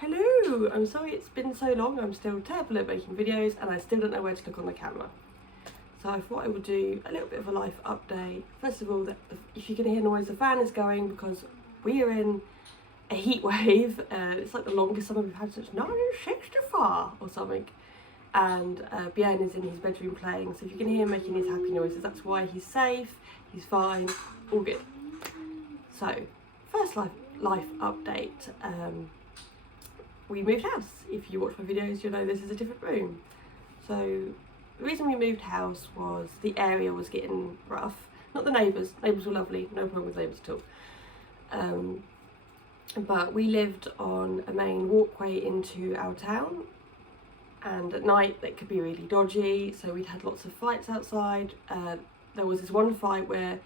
Hello! I'm sorry it's been so long. I'm still terrible at making videos and I still don't know where to look on the camera. So I thought I would do a little bit of a life update. First of all, if you can hear noise, the fan is going because we are in a heat wave. It's like the longest summer we've had since 1964 or something. And Björn is in his bedroom playing, so if you can hear him making his happy noises, that's why. He's safe, he's fine, all good. So, first life update. We moved house. If you watch my videos, you'll know this is a different room. So the reason we moved house was the area was getting rough. Not the neighbours. Neighbours were lovely, no problem with neighbours at all. But we lived on a main walkway into our town, and at night that could be really dodgy, so we'd had lots of fights outside. There was this one fight where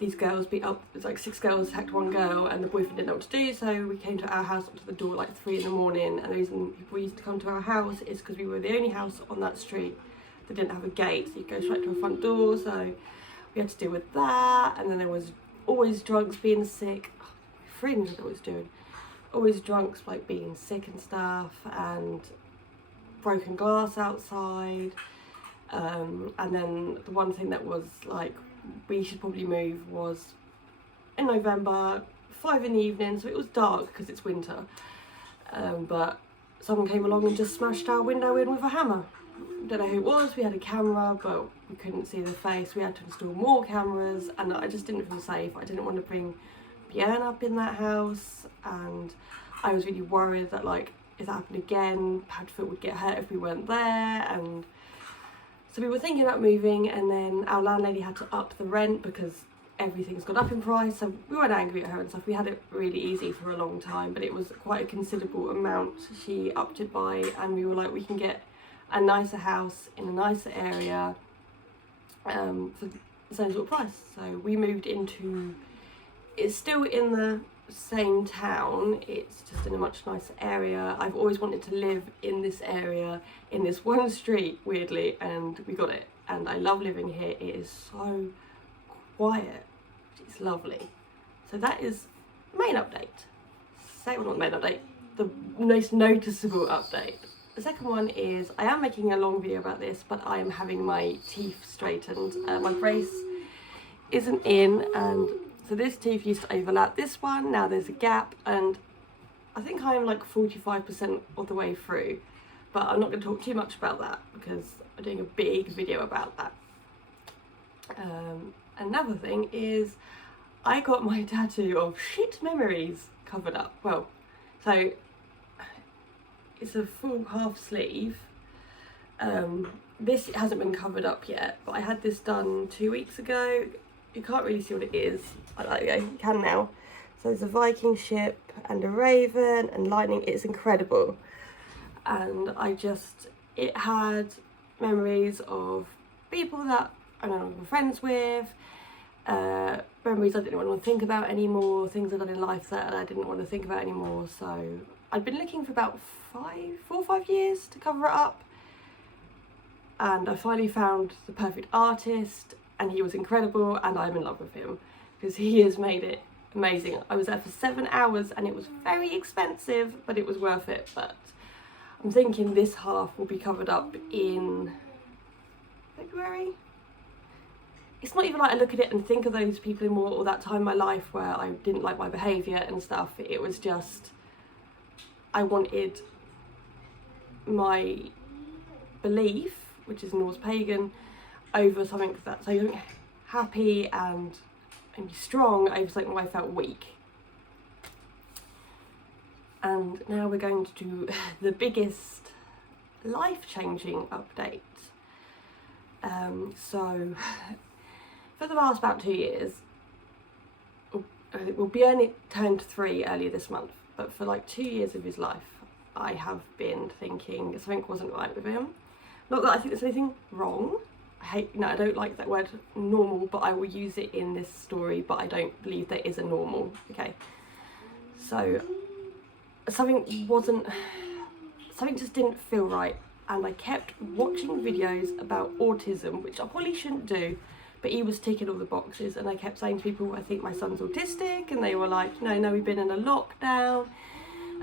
these girls beat up, it was like 6 girls attacked one girl and the boyfriend didn't know what to do, so we came to our house up to the door at like 3 in the morning. And the reason people used to come to our house is because we were the only house on that street that didn't have a gate, so you go straight to our front door, so we had to deal with that. And then there was always drunks being sick. Oh, my friends are always doing, always drunks like being sick and stuff, and broken glass outside. And then the one thing that was like, we should probably move was in November, 5 in the evening, so it was dark because it's winter. But someone came along and just smashed our window in with a hammer. Don't know who it was. We had a camera, but we couldn't see the face. We had to install more cameras, and I just didn't feel safe. I didn't want to bring Björn up in that house, and I was really worried that, like, if that happened again, Padfoot would get hurt if we weren't there. And so we were thinking about moving, and then our landlady had to up the rent because everything's gone up in price. So we weren't angry at her and stuff. We had it really easy for a long time, but it was quite a considerable amount she upped it by, and we were like, we can get a nicer house in a nicer area for the same sort of price. So we moved into, it's still in the same town, it's just in a much nicer area. I've always wanted to live in this area, in this one street, weirdly, and we got it. And I love living here. It is so quiet. It's lovely. So that is the main update. Second, not the main update, the most noticeable update. The second one is, I am making a long video about this, but I am having my teeth straightened. My brace isn't in, and so this tooth used to overlap this one, now there's a gap, and I think I'm like 45% of the way through, but I'm not going to talk too much about that because I'm doing a big video about that. Another thing is, I got my tattoo of shit memories covered up. Well, so it's a full half sleeve. This hasn't been covered up yet, but I had this done 2 weeks ago. You can't really see what it is. You can now. So there's a Viking ship and a raven and lightning. It's incredible. And it had memories of people that I don't know, I'm friends with, memories I didn't want to think about anymore, things I'd done in life that I didn't want to think about anymore. So I'd been looking for about 4 or 5 years to cover it up. And I finally found the perfect artist, and he was incredible, and I'm in love with him because he has made it amazing. I was there for 7 hours and it was very expensive, but it was worth it. But I'm thinking this half will be covered up in February. It's not even like I look at it and think of those people anymore, or that time in my life where I didn't like my behaviour and stuff. It was just, I wanted my belief, which is Norse pagan, over something that's something happy and maybe strong, over something where I felt weak. And now we're going to do the biggest life-changing update. So for the last about 2 years, well, Björn turned 3 earlier this month, but for like 2 years of his life, I have been thinking something wasn't right with him. Not that I think there's anything wrong. I don't like that word normal, but I will use it in this story, but I don't believe there is a normal, okay? So something just didn't feel right, and I kept watching videos about autism, which I probably shouldn't do, but he was ticking all the boxes, and I kept saying to people, I think my son's autistic, and they were like, no, we've been in a lockdown,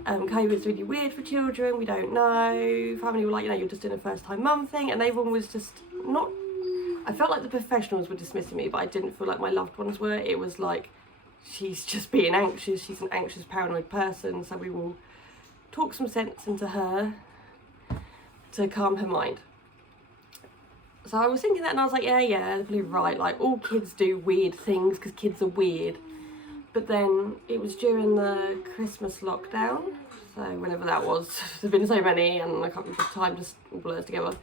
COVID's really weird for children, we don't know. Family were like, you're just doing a first time mum thing, and everyone was just not, I felt like the professionals were dismissing me, but I didn't feel like my loved ones were. It was like, she's just being anxious, she's an anxious, paranoid person, so we will talk some sense into her to calm her mind. So I was thinking that, and I was like, yeah, they're probably right, like all kids do weird things because kids are weird. But then it was during the Christmas lockdown, so whenever that was, there's been so many and I can't remember the time, just all blurs together.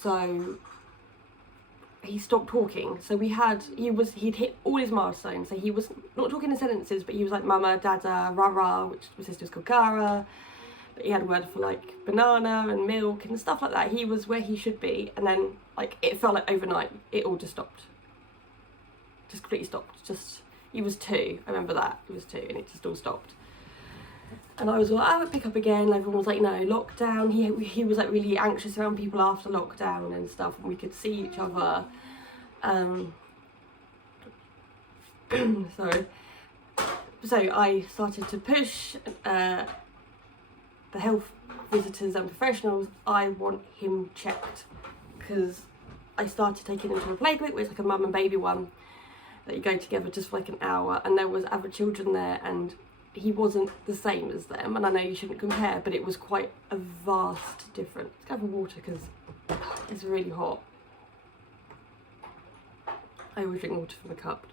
So he stopped talking. So he'd hit all his milestones. So he was not talking in sentences, but he was like mama, dada, rara, which my sister's called Cara. But he had a word for like banana and milk and stuff like that. He was where he should be, and then like it felt like overnight it all just stopped. Just completely stopped. He was 2, I remember that. He was 2 and it just all stopped. And I was like, I would pick up again. Everyone was like, no, lockdown. He was like really anxious around people after lockdown and stuff, and we could see each other. So I started to push the health visitors and professionals. I want him checked, because I started taking him to a play group, which is like a mum and baby one, that you go together just for like an hour, and there was other children there, and he wasn't the same as them, and I know you shouldn't compare, but it was quite a vast difference. Let's go for water because it's really hot. I always drink water from a cup,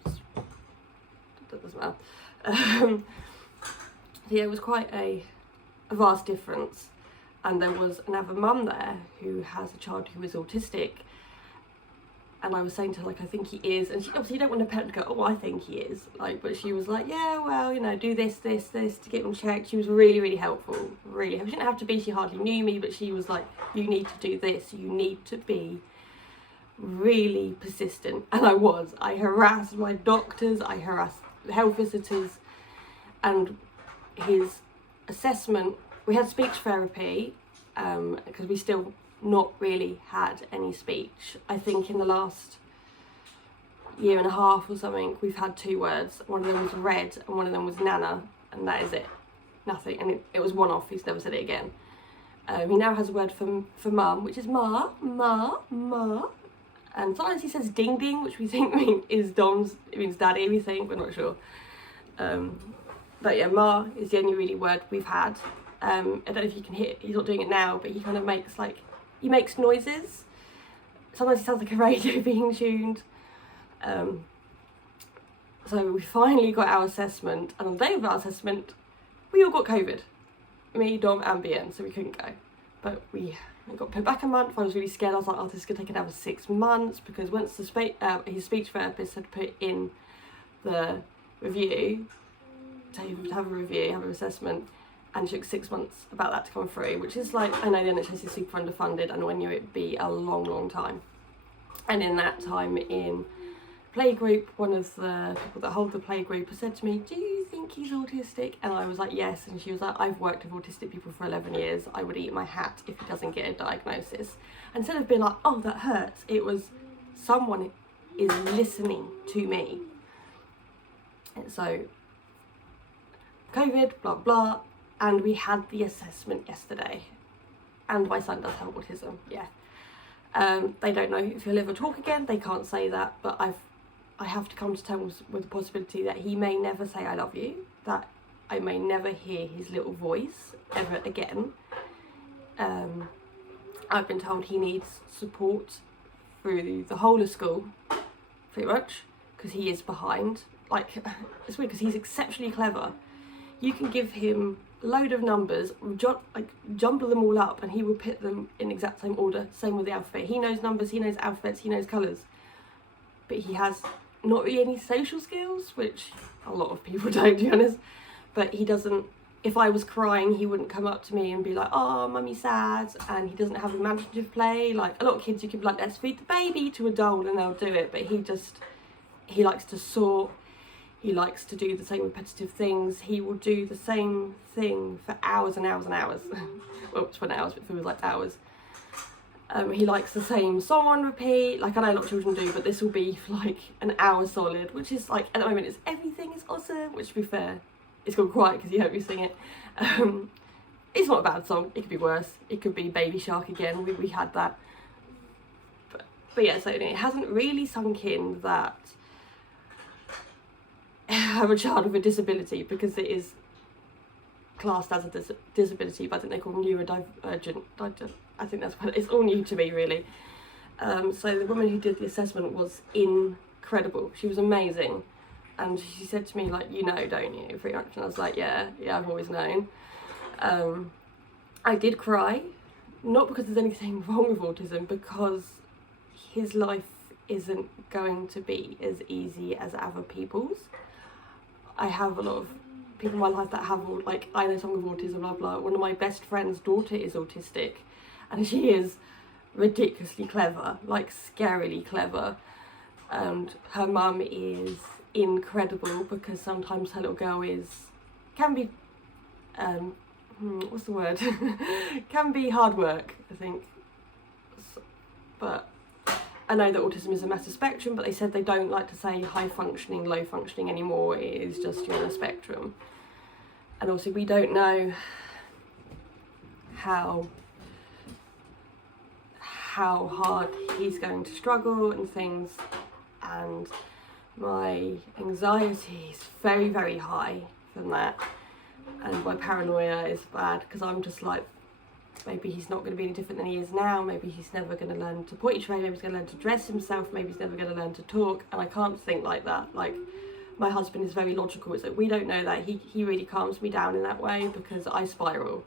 that doesn't matter. So yeah, it was quite a vast difference, and there was another mum there who has a child who is autistic, and I was saying to her, like, I think he is, and she, obviously you don't want a parent to go, oh, I think he is, like, but she was like, yeah, well, do this to get him checked. She was really, really helpful, really. She didn't have to be, she hardly knew me, but she was like, you need to do this, you need to be really persistent. And I harassed my doctors, I harassed health visitors, and his assessment, we had speech therapy, because we still not really had any speech. I think in the last year and a half or something, we've had 2 words. One of them was red and one of them was nana, and that is it. Nothing. And it was one off. He's never said it again. He now has a word for mum, which is ma. And sometimes he says ding ding, which we think is Dom's, it means daddy, we think, we're not sure. But yeah, ma is the only really word we've had. I don't know if you can hear, he's not doing it now, but he kind of makes like, he makes noises. Sometimes it sounds like a radio being tuned. So we finally got our assessment, and on the day of our assessment, we all got COVID. Me, Dom and Bien, so we couldn't go. But we got put back a month. I was really scared. I was like, oh, this is going to take another 6 months, because once his speech therapist had put in the review, to have a review, have an assessment, and it took 6 months about that to come through, which is like, I know the NHS is super underfunded, and when it'd be a long, long time. And in that time in playgroup, one of the people that hold the playgroup said to me, do you think he's autistic? And I was like, yes. And she was like, I've worked with autistic people for 11 years. I would eat my hat if he doesn't get a diagnosis. And instead of being like, oh, that hurts, it was someone is listening to me. And so COVID, blah, blah. And we had the assessment yesterday. And my son does have autism, yeah. They don't know if he'll ever talk again. They can't say that, but I have to come to terms with the possibility that he may never say I love you, that I may never hear his little voice ever again. I've been told he needs support through the whole of school, pretty much, because he is behind. Like, it's weird because he's exceptionally clever. You can give him a load of numbers, jumble them all up, and he will put them in exact same order. Same with the alphabet. He knows numbers, he knows alphabets, he knows colours. But he has not really any social skills, which a lot of people don't, to be honest. But he doesn't, if I was crying, he wouldn't come up to me and be like, oh, mummy's sad. And he doesn't have imaginative play. Like, a lot of kids, you can be like, let's feed the baby to a doll, and they'll do it. But he likes to sort. He likes to do the same repetitive things. He will do the same thing for hours and hours and hours. Well, it's 20 hours, but it feels like hours. He likes the same song on repeat. Like, I know a lot of children do, but this will be for like an hour solid, which is like, at the moment, it's Everything Is Awesome, which, to be fair, it's gone quiet because you heard me sing it. It's not a bad song. It could be worse. It could be Baby Shark again. We had that. But yeah, so it hasn't really sunk in that I'm a child with a disability, because it is classed as a disability, but I think they call neurodivergent. I think that's what it's all new to me, really. So the woman who did the assessment was incredible. She was amazing, and she said to me, like, you know, don't you, pretty much? And I was like, yeah, I've always known. I did cry, not because there's anything wrong with autism, because his life isn't going to be as easy as other people's. I have a lot of people in my life that have, like, I know someone with autism, blah blah. One of my best friend's daughter is autistic, and she is ridiculously clever, like scarily clever, and her mum is incredible, because sometimes her little girl can be what's the word can be hard work, I think. But I know that autism is a massive spectrum, but they said they don't like to say high functioning, low functioning anymore. It is just, you're on a spectrum. And also, we don't know how hard he's going to struggle and things, and my anxiety is very, very high from that, and my paranoia is bad, because I'm just like, maybe he's not going to be any different than he is now, maybe he's never going to learn to potty train, maybe he's going to learn to dress himself, maybe he's never going to learn to talk, and I can't think like that. Like, my husband is very logical. It's like, we don't know that. He really calms me down in that way, because I spiral,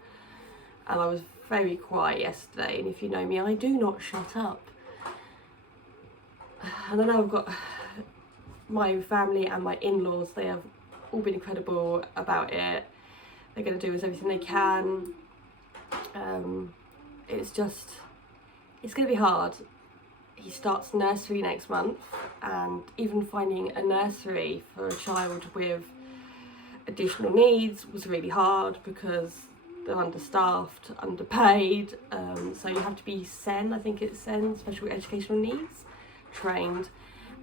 and I was very quiet yesterday, and if you know me, I do not shut up. And I know I've got my family and my in-laws, they have all been incredible about it. They're going to do everything they can. It's going to be hard. He starts nursery next month, and even finding a nursery for a child with additional needs was really hard, because they're understaffed, underpaid, so you have to be SEN, I think it's SEN, special educational needs, trained,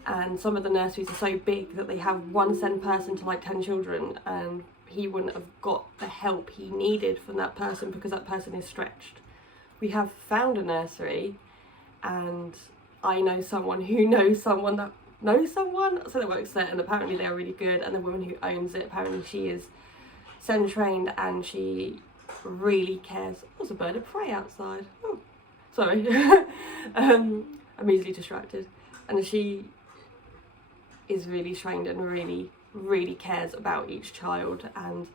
and some of the nurseries are so big that they have one SEN person to like 10 children, and he wouldn't have got the help he needed from that person, because that person is stretched. We have found a nursery, and I know someone who knows someone that knows someone, so that works there, and apparently they're really good, and the woman who owns it, apparently she is SEN trained, and she really cares. There's a bird of prey outside. Oh, sorry. I'm easily distracted. And she is really trained and really cares about each child, and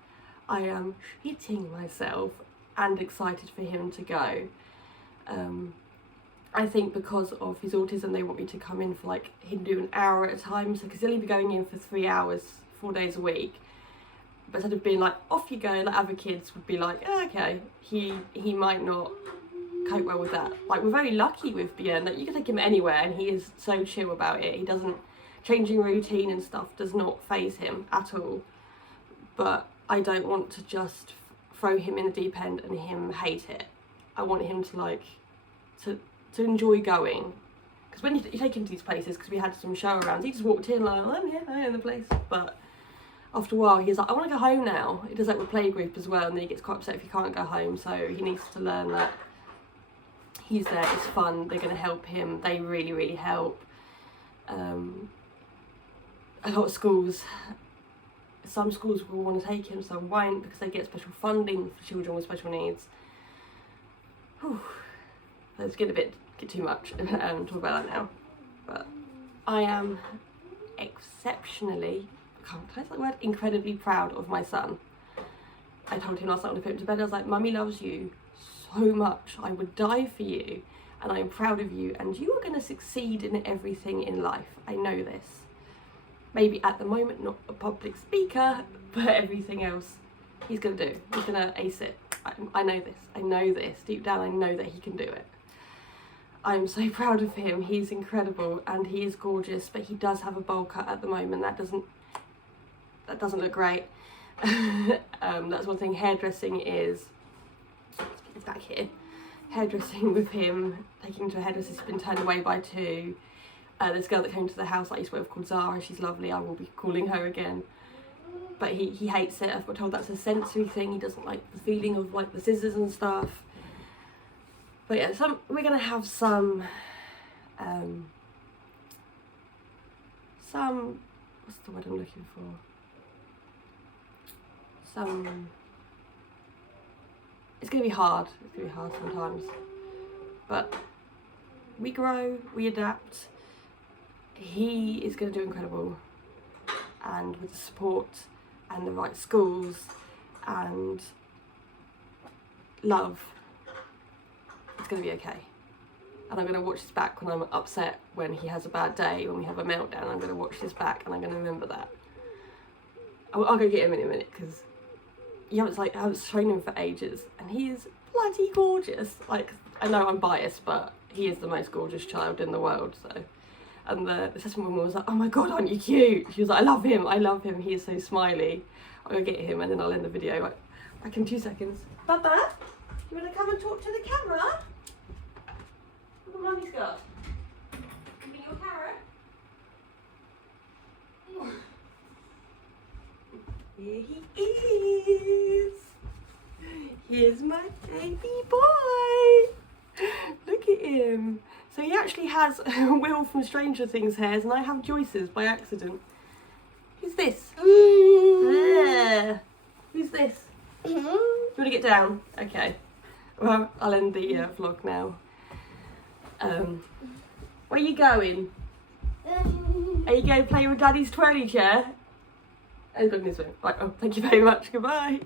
I am shitting myself and excited for him to go. I think because of his autism, they want me to come in for like him do an hour at a time, so because he'll be going in for 3 hours 4 days a week. But instead of being like, off you go, like other kids would be like, oh, okay, he might not cope well with that. Like, we're very lucky with Björn that you can take him anywhere and he is so chill about it. He doesn't, changing routine and stuff does not faze him at all. But I don't want to just throw him in the deep end and him hate it. I want him to like, to enjoy going. Because when you take him to these places, because we had some show arounds, he just walked in like, oh, I'm here, I know the place. But after a while, he's like, I want to go home now. He does that with playgroup as well, and then he gets quite upset if he can't go home. So he needs to learn that he's there, it's fun, they're going to help him. They really help. A lot of schools, some schools will want to take him, some won't, because they get special funding for children with special needs. Whew. It's getting a bit too much to talk about that now. But I am exceptionally, can I say that word? Incredibly proud of my son. I told him last night when I put him to bed, I was like, Mummy loves you so much. I would die for you, and I am proud of you, and you are going to succeed in everything in life. I know this. Maybe at the moment not a public speaker, but everything else he's going to do. He's going to ace it. I know this. I know this. Deep down I know that he can do it. I'm so proud of him. He's incredible and he is gorgeous, but he does have a bowl cut at the moment. That doesn't look great. That's one thing. Hairdressing is, it's back here. hairdressing with him, taking him to a hairdresser. He's been turned away by 2. There's a girl that came to the house that I used to work with called Zara. She's lovely. I will be calling her again. But he hates it. I've got told that's a sensory thing. He doesn't like the feeling of like the scissors and stuff. But yeah, we're gonna have some what's the word I'm looking for? It's gonna be hard. It's gonna be hard sometimes. But we grow, we adapt. He is gonna do incredible. And with the support and the right schools and love, it's going to be okay. And I'm going to watch this back when I'm upset, when he has a bad day, when we have a meltdown. I'm going to watch this back and I'm going to remember that. I'll go get him in a minute, because I haven't shown him for ages and he is bloody gorgeous. Like, I know I'm biased, but he is the most gorgeous child in the world. So, and the assessment woman was like, oh my god, aren't you cute? She was like, I love him, he is so smiley. I'll go get him and then I'll end the video like, back in 2 seconds. Baba, you want to come and talk to the camera? Look what Mummy's got. Give me your carrot. Here he is. Here's my baby boy. Look at him. So he actually has Will from Stranger Things hairs and I have Joyce's by accident. Who's this? Who's this? Do you want to get down? Okay. Well, I'll end the vlog now. Where are you going? Are you going to play with Daddy's twirly chair? Oh, he's got this one. Right, oh, thank you very much. Goodbye.